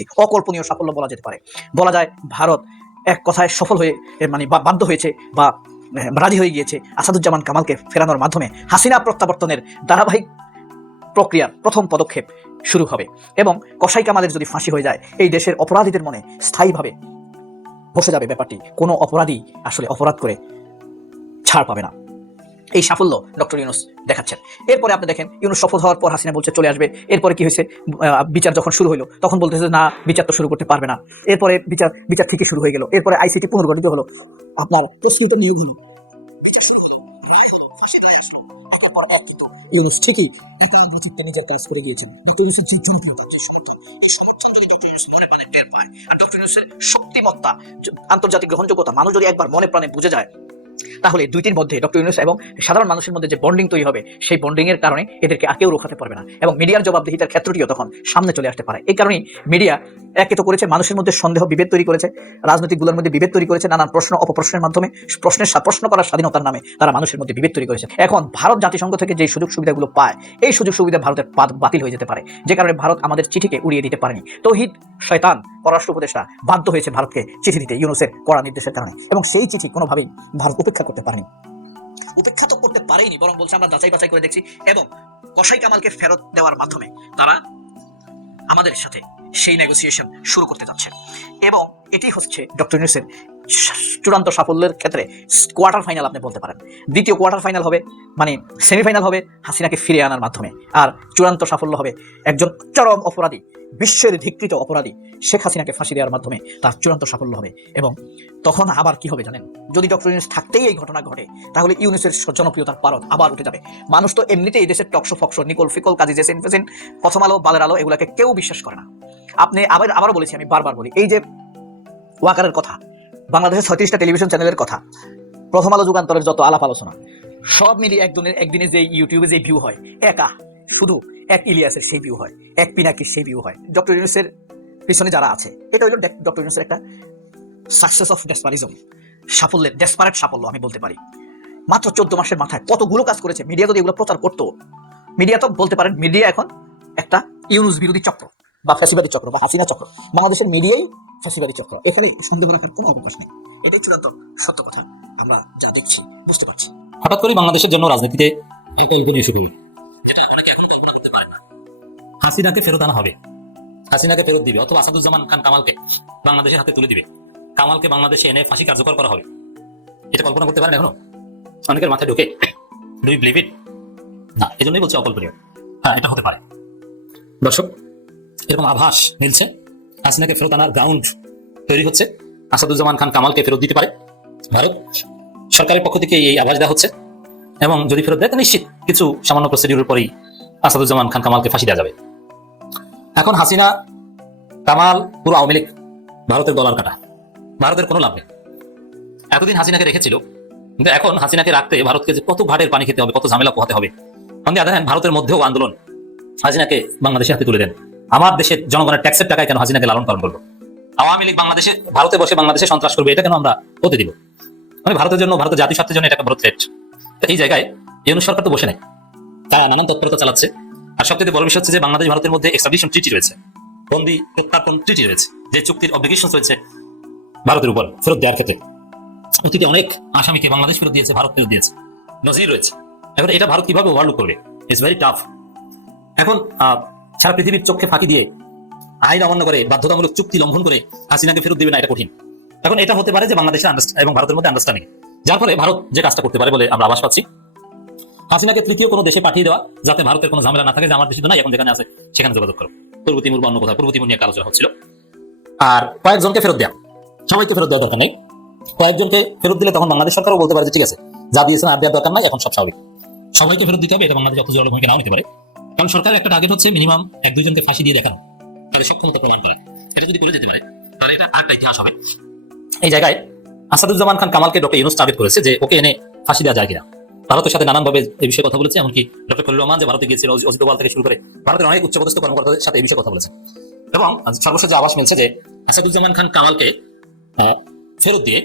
দেখাচ্ছি, অকল্পনীয় সাফল্য বলা যেতে পারে। বলা যায় ভারত এক কথায় সফল হয়ে মানে বাধ্য হয়েছে বা রাজি হয়ে গিয়েছে আসাদুজ্জামান কামালকে ফেরানোর মাধ্যমে হাসিনা প্রত্যাবর্তনের ধারাবাহিক প্রক্রিয়ার প্রথম পদক্ষেপ শুরু হবে এবং কসাই কামালের যদি ফাঁসি হয়ে যায় এই দেশের অপরাধীদের মনে স্থায়ীভাবে বসে যাবে ব্যাপারটি, কোনো অপরাধী আসলে অপরাধ করে ছাড় পাবে না। এই সাফল্য ডক্টর ইউনূস দেখাচ্ছেন। এরপরে আপনি দেখেন ইউনূস সফল হওয়ার পর হাসিনা বলছে চলে আসবে। এরপরে কি হয়েছে, বিচার যখন শুরু হলো তখন বলতেছে না বিচার তো শুরু করতে পারবে না। এরপরে বিচার ঠিকই শুরু হয়ে গেল। এরপরে আইসিটি পুনর্গঠিত হলো, আপনার প্রসিকিউটর নিয়োগ হলো, বিচার শুরু হলো, ফাঁসি দিয়ে আসলো। একের পর এক কিন্তু ইউনূস ঠিকই একাগ্রচিত্তে নিজের কাজ করে গিয়েছেন। ডক্টর ইউনূসের যে জনপ্রিয়তা, যে সমর্থন, এই সমর্থন যদি ডক্টর ইউনূস মনে প্রাণে টের পায় আর ডক্টর ইউনূসের শক্তিমত্তা, আন্তর্জাতিক গ্রহণযোগ্যতা মানুষ যদি একবার মনে প্রাণে বুঝে যায়, তাহলে দুইটির মধ্যে ডক্টর ইউনূস এবং সাধারণ মানুষের মধ্যে যে বন্ডিং তৈরি হবে সেই বন্ডিং এর কারণে এদেরকে কেউ রোখাতে পারবে না এবং মিডিয়ার জবাবদিহিতার ক্ষেত্রটিও তখন সামনে চলে আসতে পারে। এই কারণেই মিডিয়া একে তো করেছে মানুষের মধ্যে সন্দেহ বিভেদ তৈরি করেছে, রাজনৈতিক দলের মধ্যে বিভেদ তৈরি করেছে, নানান প্রশ্ন অপপ্রশ্নের মাধ্যমে প্রশ্ন করার স্বাধীনতার নামে তারা মানুষের মধ্যে বিভেদ তৈরি করেছে। এখন ভারত জাতিসংঘ থেকে যে সুযোগ সুবিধাগুলো পায় এই সুযোগ সুবিধা ভারতের বাতিল হয়ে যেতে পারে, যে কারণে ভারত আমাদের চিঠিকে উড়িয়ে দিতে পারেনি। তৌহিদ শয়তান পররাষ্ট্র উপদেষ্টা বাধ্য হয়েছে ভারতকে চিঠি দিতে ইউনূসের কড়া নির্দেশের কারণে, এবং সেই চিঠি কোনোভাবেই ভারত উপেক্ষা করতে পারেনি। উপেক্ষা তো করতে পারেনি, বরং বলছে আমরা যাচাই বাছাই করে দেখছি এবং কসাই কামালকে ফেরত দেওয়ার মাধ্যমে তারা আমাদের সাথে সেই নেগোসিয়েশন শুরু করতে যাচ্ছে। এবং এটি হচ্ছে ডক্টর ইউনূসের চূড়ান্ত সাফল্যের ক্ষেত্রে কোয়ার্টার ফাইনাল আপনি বলতে পারেন। দ্বিতীয় কোয়ার্টার ফাইনাল হবে, মানে সেমিফাইনাল হবে হাসিনাকে ফিরিয়ে আনার মাধ্যমে, আর চূড়ান্ত সাফল্য হবে একজন চরম অপরাধী, বিশ্বের ধিকৃত অপরাধী শেখ হাসিনাকে ফাঁসি দেওয়ার মাধ্যমে তার চূড়ান্ত সাফল্য হবে। এবং তখন আবার কি হবে জানেন, যদি ডক্টর ইউনূস থাকতেই এই ঘটনা ঘটে তাহলে ইউনূসের জনপ্রিয়তার পারদ আবার উঠে যাবে। মানুষ তো এমনিতেই এই দেশের টকশো ফকশো নিকল ফিকল কাজী জেসিন ফেসিন প্রথম আলো বালের আলো এগুলাকে কেউ বিশ্বাস করে না। আপনি আবারও বলেছি, আমি বারবার বলি, এই যে ওয়াকারের কথা, বাংলাদেশের 36টা টেলিভিশন চ্যানেলের কথা, প্রথম আলো যুগান্তরের যত আলাপ আলোচনা, সব মিলিয়ে একদিনে যে ইউটিউবে যে ভিউ হয়, শুধু এক ইলিয়াসের সেই ভিউ হয়, এক পিনাকির সেই ভিউ হয়। ডক্টর ইউনূসের পিছনে যারা আছে, এটা হলো ডক্টর ইউনূসের একটা সাকসেস অফ ডেসপারিজম, সাফল্যের ডেসপারেট সাফল্য আমি বলতে পারি। মাত্র 14 মাসের মাথায় কতগুলো কাজ করেছে। মিডিয়া যদি এগুলো প্রচার করতো, মিডিয়া তো বলতে পারেন মিডিয়া এখন একটা ইউনূস বিরোধী চক্র বা ফ্যাসিবাদী চক্র বা হাসিনা চক্র। বাংলাদেশের মিডিয়াই ফ্যাসিবাদী চক্র, এখানে সন্দেহ রাখার কোনো অবকাশ নেই। এটাই চূড়ান্ত সত্য কথা, আমরা যা দেখছি বুঝতে পারছি। হঠাৎ করে বাংলাদেশের জন্য রাজনীতিতে একটা ইভেন্ট এসে পড়ল, যেটা আপনারা কি এখন কল্পনা করতে পারেন না। হাসিনাকে ফেরত আনা হবে, হাসিনাকে ফেরত দিবে, অথবা আসাদুজ্জামান খান কামালকে বাংলাদেশের হাতে তুলে দিবে, কামালকে বাংলাদেশে এনে ফাঁসি কার্যকর করা হবে। এটা কল্পনা করতে পারেন এখনো? অনেকের মাথায় ঢোকে? Do you believe it? না, এই জন্যই বলছি অকল্পনীয়। হ্যাঁ, এটা হতে পারে। দর্শক, এরকম আভাস মিলছে, হাসিনাকে ফেরত আনার গ্রাউন্ড তৈরি হচ্ছে, আসাদুজ্জামান খান কামালকে ফেরত দিতে পারে ভারত সরকারের পক্ষ থেকে এই আভাস দেওয়া হচ্ছে। এবং যদি ফেরত দেয় নিশ্চিত কিছু সামান্য প্রসিডিউরের পরেই আসাদুজ্জামান খান কামালকে ফাঁসি দেওয়া যাবে। এখন হাসিনা কামাল পুরো আওয়ামী লীগ ভারতের গলার কাটা, ভারতের কোনো লাভ নেই। এতদিন হাসিনাকে রেখেছিল, কিন্তু এখন হাসিনাকে রাখতে ভারতকে যে কত ঘাটের পানি খেতে হবে, কত ঝামেলা পোহাতে হবে। দেখেন ভারতের মধ্যেও আন্দোলন, হাসিনাকে বাংলাদেশে হাতে তুলে দেন। আমার দেশের জনগণের ট্যাক্সের টাকায় কেন হাসিনাকে লালন পালন করবো? আওয়ামী লীগ বাংলাদেশে ভারতে বসে বাংলাদেশে সন্ত্রাস করবে, এটা কেন আমরা হতে দিব? মানে ভারতের জন্য, ভারতের জাতীয় স্বার্থের জন্য এটা একটা বড় থ্রেট। এই জায়গায় ইউনূস সরকার তো বসে নেই, তারা নানান তৎপরতা চালাচ্ছে। আর সবচেয়ে বড় বিষয় হচ্ছে যে বাংলাদেশ ভারতের মধ্যে এক্সট্রাডিশন ট্রিটি রয়েছে, বন্দী প্রত্যার্পণ ট্রিটি রয়েছে, যে চুক্তির অব্লিগেশন রয়েছে ভারতের উপর ফেরত দেওয়ার ক্ষেত্রে। অতীতে অনেক আসামিকে বাংলাদেশ ফেরত দিয়েছে, ভারত ফেরত দিয়েছে, নজির রয়েছে। এখন এটা ভারত কিভাবে ওভারলুক করবে? It's very tough. এখন সারা পৃথিবীর চোখে ফাঁকি দিয়ে, আইন অমান্য করে, বাধ্যতামূলক চুক্তি লঙ্ঘন করে হাসিনাকে ফেরত দিবে না, এটা কঠিন। এখন এটা হতে পারে যে বাংলাদেশের এবং ভারতের মধ্যে আন্ডারস্ট্যান্ডিং, যার ফলে ভারত যে কাজটা করতে পারে বলে আমরা আভাস পাচ্ছি, হাসিনাকে তৃতীয় কোনো দেশে পাঠিয়ে দেওয়া, যাতে ভারতের কোনো ঝামেলা না থাকে যে আমার দেশে তো নাই, এখন যেখানে আছে সেখানে যোগাযোগ করো। পূর্ব তিমুর বা অন্য কোথাও, পূর্ব তিমুর নিয়ে একটা আলোচনা হচ্ছিল। আর কয়েকজনকে ফেরত দেওয়া, সবাইকে ফেরত দেওয়ার দরকার নেই, কয়েকজনকে ফেরত দিলে তখন বাংলাদেশ সরকারও বলতে পারে যে ঠিক আছে, যা দিয়েছেন আর দেওয়ার দরকার নাই, এখন সব স্বাভাবিক। সবাইকে ফেরত দিতে হবে, এটা বাংলাদেশ অত জোরালো ভূমিকা নাও নিতে পারে। কারণ সরকারের একটা টার্গেট হচ্ছে মিনিমাম 1-2 জনকে ফাঁসি দিয়ে দেখানো, তাদের সক্ষমতা প্রমাণ করা। এটা যদি করে যেতে পারে তাহলে এটা আরেকটা ইতিহাস হবে। এই জায়গায় আসাদুজ্জামান খান কামালকে ডক্টর ইউনূস টার্গেট করেছে যে ওকে এনে ফাঁসি দেওয়া যায় কিনা। ভারতের সাথে নানানভাবে এই বিষয়ে কথা বলেছে, এমনকি ডক্টর খলিল রহমান যে ভারতে গিয়েছিল, অজিত ডোভাল থেকে শুরু করে ভারতের অনেক উচ্চপদস্থ কর্মকর্তাদের সাথে এই বিষয়ে কথা বলেছে। এবং সর্বশেষ যে আভাস মিলছে যে আসাদুজ্জামান খান কামালকে ফেরত দিয়ে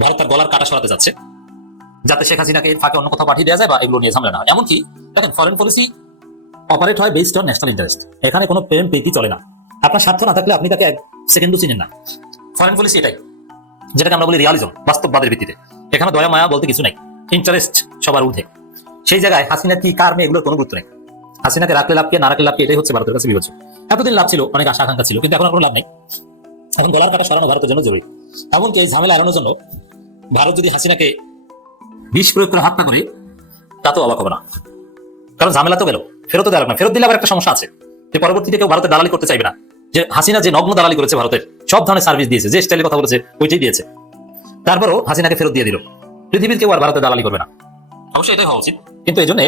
ভারত তার গলার কাটা সরাতে যাচ্ছে, যাতে শেখ হাসিনাকে এর ফাঁকে অন্য কোথাও পাঠিয়ে দেওয়া যায় বা এগুলো নিয়ে ঝামেলা না হয়। এমনকি দেখেন ফরেন পলিসি অপারেট হয় বেসড অন ন্যাশনাল ইন্টারেস্ট, এখানে কোনো প্রেম প্রীতি চলে না। আপনার স্বার্থ না থাকলে আপনি তাকে এক সেকেন্ডও চিনেন না। ফরেন পলিসি এটাই, যেটাকে আমরা বলি রিয়ালিজম, বাস্তববাদের ভিত্তিতে। এখানে দয়া মায়া বলতে কিছু নাই, ইন্টারেস্ট সবার ঊর্ধ্বে। সেই জায়গায় হাসিনা কি কার মেয়ে এগুলোর কোনো গুরুত্ব নেই। হাসিনাকে রাখলে লাভ কি না রাখলে লাভ কি, এটাই হচ্ছে ভারতের কাছে বিবেচ্য। এতদিন লাভ ছিল, অনেক আশা আকাঙ্ক্ষা ছিল, কিন্তু এখন আর কোনো লাভ নেই। এখন গলার কাটা সরানো ভারতের জন্য জরুরি। এমনকি এই ঝামেলা এড়ানোর জন্য ভারত যদি হাসিনাকে বিষ প্রয়োগ করে হত্যা করে, তা তো অবাক হবে না। কারণ ঝামেলা তো গেল, ফেরত দেওয়া না। ফেরত দিলে আবার একটা সমস্যা আছে, যে পরবর্তীতে কেউ ভারতের দালালি করতে চাইবে না। যে হাসিনা যে নগ্ন দালালি করেছে, ভারতের সব ধরনের সার্ভিস দিয়েছে, যে স্টাইলের কথা বলেছে ওইটাই দিয়েছে, তারপরও হাসিনাকে ফেরত দিয়ে দিল। পৃথিবীর কেউ আর ভারতের দালালি করবে না। অবশ্যই এটাই হওয়া উচিত, কিন্তু এই জন্য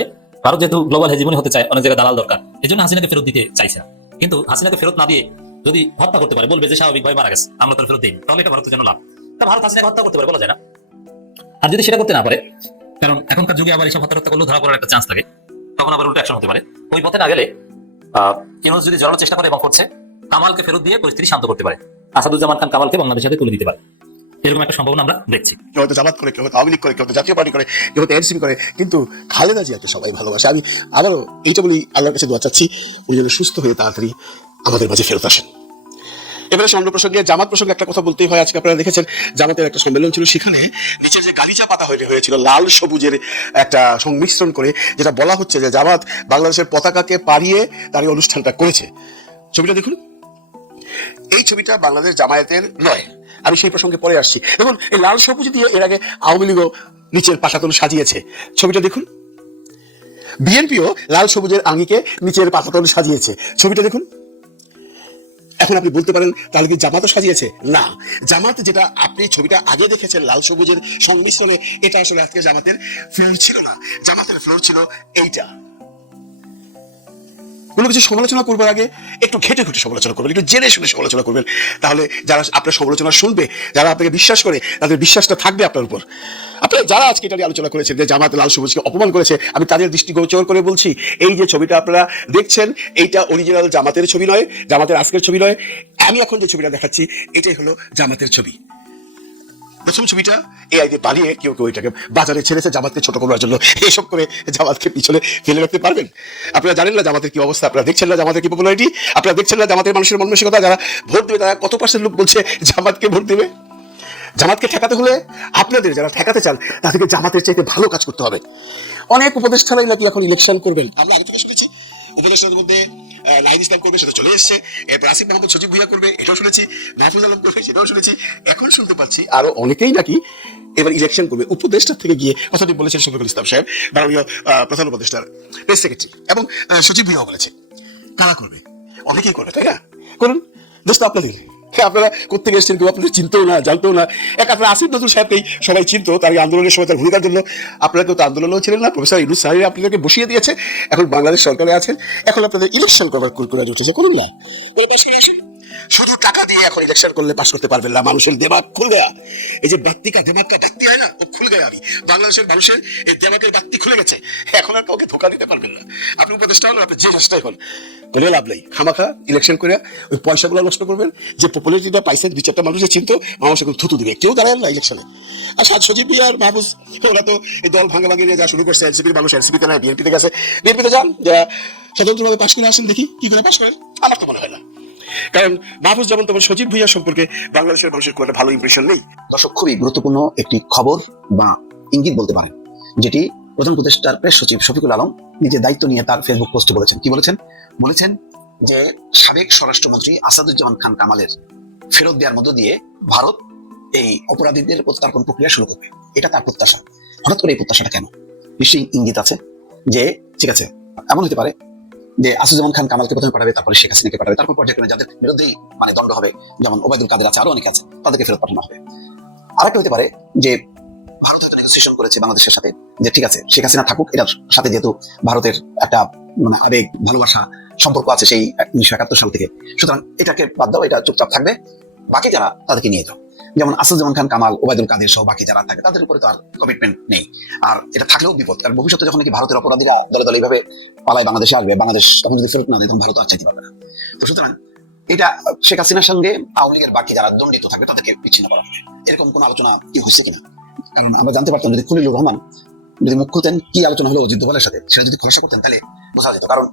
ভারত যেহেতু গ্লোবাল হেজিমনি হতে চায়, অনেক জায়গায় দালাল দরকার, এই জন্য হাসিনাকে ফেরত দিতে চাইছে না। কিন্তু হাসিনাকে ফেরত না দিয়ে যদি হত্যা করতে পারে, বলবে যে স্বাভাবিকভাবে মারা গেছে, আমরা তার ফেরত দিই, তাহলে এটা ভারতের জন্য লাভ। তা ভারত হাসিনাকে হত্যা করতে পারে, বলা যায় না। আর যদি সেটা করতে না পারে, কারণ এখনকার যুগে আবার এসব হত্যা করলেও ধরা পড়ার একটা চান্স থাকে, তখন আবার উল্টো অ্যাকশন হতে পারে। ওই পথে না গেলে ইউনূস যদি জড়ানোর চেষ্টা করে এবং করছে, কামালকে ফেরত দিয়ে পরিস্থিতি শান্ত করতে পারে, আসাদুজ্জামান খান কামালকে বাংলাদেশের সাথে তুলে দিতে পারে, এরকম একটা সম্ভাবনা আমরা দেখছি। কেউ হয়তো জামাত করে, কেউ হয়তো আওয়ামী লীগ করে, কেউ হয়তো জাতীয় পার্টি করে, কেউ হয়তো এনসিপি করে, কিন্তু খালেদা জিয়াকে সবাই ভালোবাসে। আমি আবারও এইটা বলি, আল্লাহর কাছে দোয়া চাচ্ছি উনি যেন সুস্থ হয়ে তাড়াতাড়ি আমাদের মাঝে ফেরত আসেন। এবারে অন্য প্রসঙ্গে, জামাত প্রসঙ্গে একটা কথা বলতেই হয়। আজকে আপনারা দেখেছেন জামাতের একটা সম্মেলন ছিল, সেখানে নিচের যে গালিচা পাতা হয়েছিল লাল সবুজের একটা সংমিশ্রণ করে, যেটা বলা হচ্ছে যে জামাত বাংলাদেশের পতাকাকে পাড়িয়ে তার এই অনুষ্ঠানটা করেছে। ছবিটা দেখুন, এই ছবিটা বাংলাদেশ জামায়াতের নয়, আমি সেই প্রসঙ্গে পরে আসছি। দেখুন, এই লাল সবুজ দিয়ে এর আগে আওয়ামী লীগও নিচের পাতাতল সাজিয়েছে। ছবিটা দেখুন, বিএনপিও লাল সবুজের আঙ্গিকে নিচের পাতাতল সাজিয়েছে। ছবিটা দেখুন। এখন আপনি বলতে পারেন তাহলে কি জামাতও সাজিয়েছে? না, জামাত যেটা আপনি ছবিটা আগে দেখেছেন লাল সবুজের সংমিশ্রণে, এটা আসলে আজকে জামাতের ফ্লোর ছিল না। জামাতের ফ্লোর ছিল এইটা। কোনো কিছু সমালোচনা করবার আগে একটু ঘেটে ঘুটে সমালোচনা করবেন, একটু জেনে শুনে সমালোচনা করবেন, তাহলে যারা আপনার সমালোচনা শুনবে, যারা আপনাকে বিশ্বাস করে, তাদের বিশ্বাসটা থাকবে আপনার উপর। আপনারা যারা আজকে এটা নিয়ে আলোচনা করেছেন যে জামাত লাল সবুজকে অপমান করেছে, আমি তাদের দৃষ্টিগোচর করে বলছি, এই যে ছবিটা আপনারা দেখছেন, এইটা অরিজিনাল জামাতের ছবি নয়, জামাতের আজকের ছবি নয়। আমি এখন যে ছবিটা দেখাচ্ছি, এটাই হলো জামাতের ছবি। প্রথম ছবিটা এআই দিয়ে বানিয়ে কেউ কেউ এটাকে বাজারে ছেড়েছে জামাতকে ছোট করার জন্য। এসব করে জামাতকে পিছনে ফেলে রাখতে পারবেন? আপনারা জানেন না জামাতের কি অবস্থা, আপনারা দেখছেন না জামাতের কি পপুলারিটি, আপনারা দেখছেন না জামাতের মানুষের মানসিকতা, যারা ভোট দেবে তারা কত পার্সেন্ট লোক বলছে জামাতকে ভোট দেবে। জামাতকে ঠেকাতে হলে আপনাদের যারা ঠেকাতে চান তাদেরকে জামাতের চাইতে ভালো কাজ করতে হবে। অনেক উপদেষ্টারাই নাকি এখন ইলেকশন করবেন, আমরা আগে থেকে শুনেছি। উপদেষ্টাদের মধ্যে নাহিদ ইসলাম করবে, সেটা চলে এসছে। এরপর আসিফ মাহমুদ সচিব ভুইয়া করবে, এটাও শুনেছি। মাহফুজ আলম করবে, সেটাও শুনেছি। এখন শুনতে পাচ্ছি আরো অনেকেই নাকি এবার ইলেকশন করবে। উপদেষ্টার থেকে গিয়ে কথাটি বলেছেন শফিকুল ইসলাম সাহেব, মাননীয় প্রধান উপদেষ্টার প্রেস সেক্রেটারি, এবং সচিব ভুইয়াও বলেছে। কারা করবে? অনেকেই করবে, তাই না? করুন, দোস্ত আপনাদের। আপনারা কোথেকে এসেছেন কেউ আপনাদের চিনতেও না, জানতেও না। আপনার আসিফ নজরুল সাহেবকেই সবাই চিনত তার এই আন্দোলনের সময়, তার ভূমিকার জন্য। আপনারা কেউ তো আন্দোলনও ছিলেন না। প্রফেসর ইউনূস সাহেব আপনাদেরকে বসিয়ে দিয়েছে, এখন বাংলাদেশ সরকারে আছেন, এখন আপনাদের ইলেকশন করবার কুলকুলাজ উঠেছে। করুন না, শুধু টাকা দিয়ে এখন ইলেকশন করলে পাস করতে পারবেন না। মানুষের দেমাগ খুল গেয়া, এই যে বাত্তিকা দেমাগটা বাত্তি হয় না, ও খুল গেয়া। আমি বাংলাদেশের মানুষের এই দেমাগের বাত্তি খুলে গেছে, এখন আর কাউকে ধোকা দিতে পারবেন না। আপনি উপদেষ্টা হন, আপনি যে চেষ্টা এখন কোনো লাভ নেই। খামাখা ইলেকশন করে ওই পয়সাগুলো নষ্ট করবেন। যে পপুলারিটিটা পাইছে, দুই চারটা মানুষের চিন্তা, মানুষ এখন থুতু দিবে, কেউ দাঁড়ায় না ইলেকশনে। আর সচিব ভুইয়া আর মাহফুজ, ওরা তো এই দল ভাঙাভাঙি নিয়ে যা শুরু করছে। এনসিপির মানুষ এনসিপিতে নাই, বিএনপিতে গেছে। বিএনপিতে যান, যারা স্বতন্ত্রভাবে পাশ করে আসেন, দেখি কি করে পাশ করেন। আমার তো মনে হয় না, কারণ মাহফুজ যেমন তোমার সচিব ভুইয়া সম্পর্কে বাংলাদেশের মানুষের কোনো ভালো ইমপ্রেশন নেই। দর্শক, খুবই গুরুত্বপূর্ণ একটি খবর বা ইঙ্গিত বলতে পারেন, যেটি প্রধান উপদেষ্টার প্রেস সচিব শফিকুল আলম নিজের দায়িত্ব নিয়ে তার ফেসবুক পোস্টে বলেছেন। কি বলেছেন? বলেছেন যে সাবেক স্বরাষ্ট্রমন্ত্রী আসাদুজ্জামান খান কামালের ফেরত দেওয়ার মধ্য দিয়ে ভারত এই অপরাধীদের প্রত্যার্পণ প্রক্রিয়া শুরু করবে। এটা তার প্রত্যাশা। হঠাৎ করে এই প্রত্যাশাটা কেন? নিশ্চয়ই ইঙ্গিত আছে যে ঠিক আছে, এমন হতে পারে যে আসাদুজ্জামান খান কামালকে প্রথমে পাঠাবে, তারপরে শেখ হাসিনাকে পাঠাবে, তারপর পর্যায়ক্রমে যাদের বিরুদ্ধেই দণ্ড হবে, যেমন ওবায়দুল কাদের আছে, আরো অনেকে আছে, তাদেরকে ফেরত পাঠানো হবে। আরেকটা হতে পারে যে ভারত হয়তো নেগোসিয়েশন করেছে বাংলাদেশের সাথে যে ঠিক আছে, শেখ হাসিনা থাকুক, এটার সাথে যেহেতু ভারতের একটা আবেগ ভালোবাসা সম্পর্ক আছে সেই 1971 সাল থেকে, সুতরাং এটাকে বাদ দাও, এটা চুপচাপ থাকবে, বাকি যারা তাদেরকে নিয়ে যাও। যেমন আসাদুজ্জামান খান কামাল, ওবায়দুল কাদের সহ বাকি যারা থাকে তাদের উপরে তো আর কমিটমেন্ট নেই। আর এটা থাকলেও বিপদ, কারণ ভবিষ্যতে যখন নাকি ভারতের অপরাধীরা দলে দলে এইভাবে পালায় বাংলাদেশে আসবে, বাংলাদেশ তখন যদি ফেরত না দেয় তখন ভারত আর চাইতে পারবে না। তো সুতরাং এটা শেখ হাসিনার সঙ্গে আওয়ামী লীগের বাকি যারা দণ্ডিত থাকবে তাদেরকে বিচ্ছিন্ন করা হবে, এরকম কোন আলোচনা কি হচ্ছে কিনা। কারণ আমরা জানতে পারতাম যদি খলিলুর রহমান যদি মুখ খুলতেন কি আলোচনা হলো অজিত দোভালের সাথে, সেটা যদি খোলাসা করতেন তাহলে বোঝা যেত। কারণ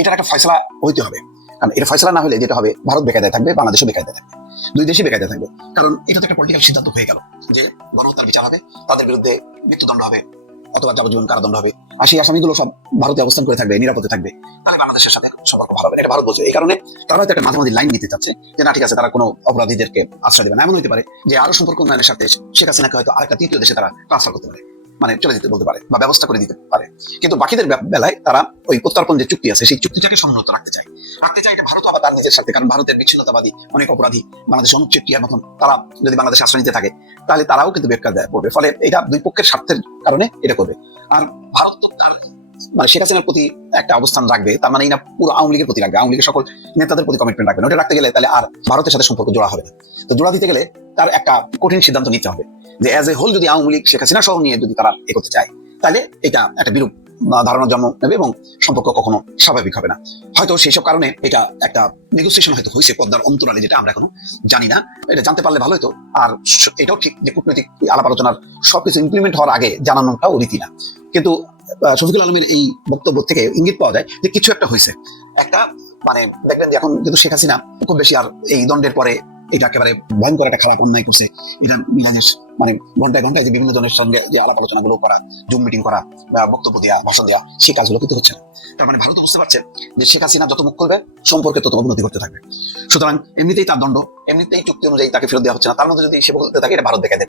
এটার একটা ফয়সলা হইতে হবে। কারণ এটা ফয়সালা না হলে যেটা হবে, ভারত বেকায়দায় থাকবে, বাংলাদেশও বেকায়দায় থাকবে, দুই দেশই বেকায়দায় থাকবে। কারণ এটা তো একটা পলিটিক্যাল সিদ্ধান্ত হয়ে গেল যে গণহত্যার বিচার হবে, তাদের বিরুদ্ধে মৃত্যুদণ্ড হবে অথবা যাবজ্জীবন কারাদণ্ড হবে, আর সেই আসামিগুলো সব ভারতে অবস্থান করে থাকবে, নিরাপদে থাকবে, তাহলে বাংলাদেশের সাথে সম্পর্ক ভালো হবে। এটা ভারত বলছে। এই কারণে তারা হয়তো একটা মাঝামাঝি লাইন নিতে চাচ্ছে যে না ঠিক আছে, তারা কোনো অপরাধীদেরকে আশ্রয় দেবে না। এমন হতে পারে যে আরো সম্পর্ক উন্নয়নের সাথে শেখ হাসিনাকে হয়তো আরেকটা তৃতীয় দেশে তারা ট্রান্সফার করতে পারে, মানে চলে যেতে বলতে পারে বা ব্যবস্থা করে দিতে পারে। কিন্তু বাকিদের বেলায় তারা ওই প্রত্যর্পণ যে চুক্তি আছে সেই চুক্তিটাকে সমুন্নত রাখতে চায়। এটা ভারত আবার তার নিজের সাথে, কারণ ভারতের বিচ্ছিন্নতাবাদী অনেক অপরাধী বাংলাদেশে অনুচ্ছেদ ক্রিয়ার মতন, তারা যদি বাংলাদেশে আশ্রয় নিতে থাকে তাহলে তারাও কিন্তু বেকার দেয় পড়বে। ফলে এটা দুই পক্ষের স্বার্থের কারণে এটা করবে। আর ভারত তো তার মানে শেখ হাসিনার প্রতি একটা অবস্থান রাখবে, তার মানে না পুরো আওয়ামী লীগের প্রতি রাখবে, আওয়ামী লীগের সকল নেতাদের প্রতি কমিটমেন্ট রাখবে না। ওটা রাখতে গেলে তাহলে আর ভারতের সাথে সম্পর্ক জোড়া হবে না। তো জোড়া দিতে গেলে তার একটা কঠিন সিদ্ধান্ত নিতে হবে যে অ্যাজ এ হোল যদি আওয়ামী লীগ শেখ হাসিনা সহ নিয়ে যদি তারা এ করতে চায় তাহলে এটা একটা বিরূপ ধারণার জন্ম নেবে এবং সম্পর্ক কখনো স্বাভাবিক হবে না। হয়তো সেই সব কারণে এটা একটা নেগোসিয়েশন হয়তো হয়েছে পদ্মার অন্তরালে, যেটা আমরা এখনো জানি না। এটা জানতে পারলে ভালো হতো। আর এটাও ঠিক যে কূটনৈতিক আলাপ আলোচনার সবকিছু ইমপ্লিমেন্ট হওয়ার আগে জানানোটাও রীতি না। কিন্তু শফিকুল আলমের এই বক্তব্য থেকে ইঙ্গিত পাওয়া যায় যে কিছু একটা হয়েছে। একটা মানে দেখবেন যে এখন যেহেতু শেখ হাসিনা খুব বেশি আর এই দণ্ডের পরে এটা একেবারে ভয়ঙ্কর একটা খারাপ অন্যায় করছে, এটা মিলানের মানে ঘন্টায় ঘন্টায় যে বিভিন্ন জনের সঙ্গে যে আলাপ আলোচনা গুলো করা, জুম মিটিং করা বা বক্তব্য দেওয়া, ভাষণ দেওয়া, সেই কাজগুলো কিন্তু হচ্ছে না। তার মানে ভারত বুঝতে পারছে যে শেখ হাসিনা যত মুখ করবে সম্পর্কে তত অবনতি করতে থাকবে। সুতরাং এমনিতেই তার দণ্ড, এমনিতেই চুক্তি অনুযায়ী তাকে ফেরত দেওয়া হচ্ছে না, তার মধ্যে যদি সে বলতে থাকে এটা ভারত বেকায়দায়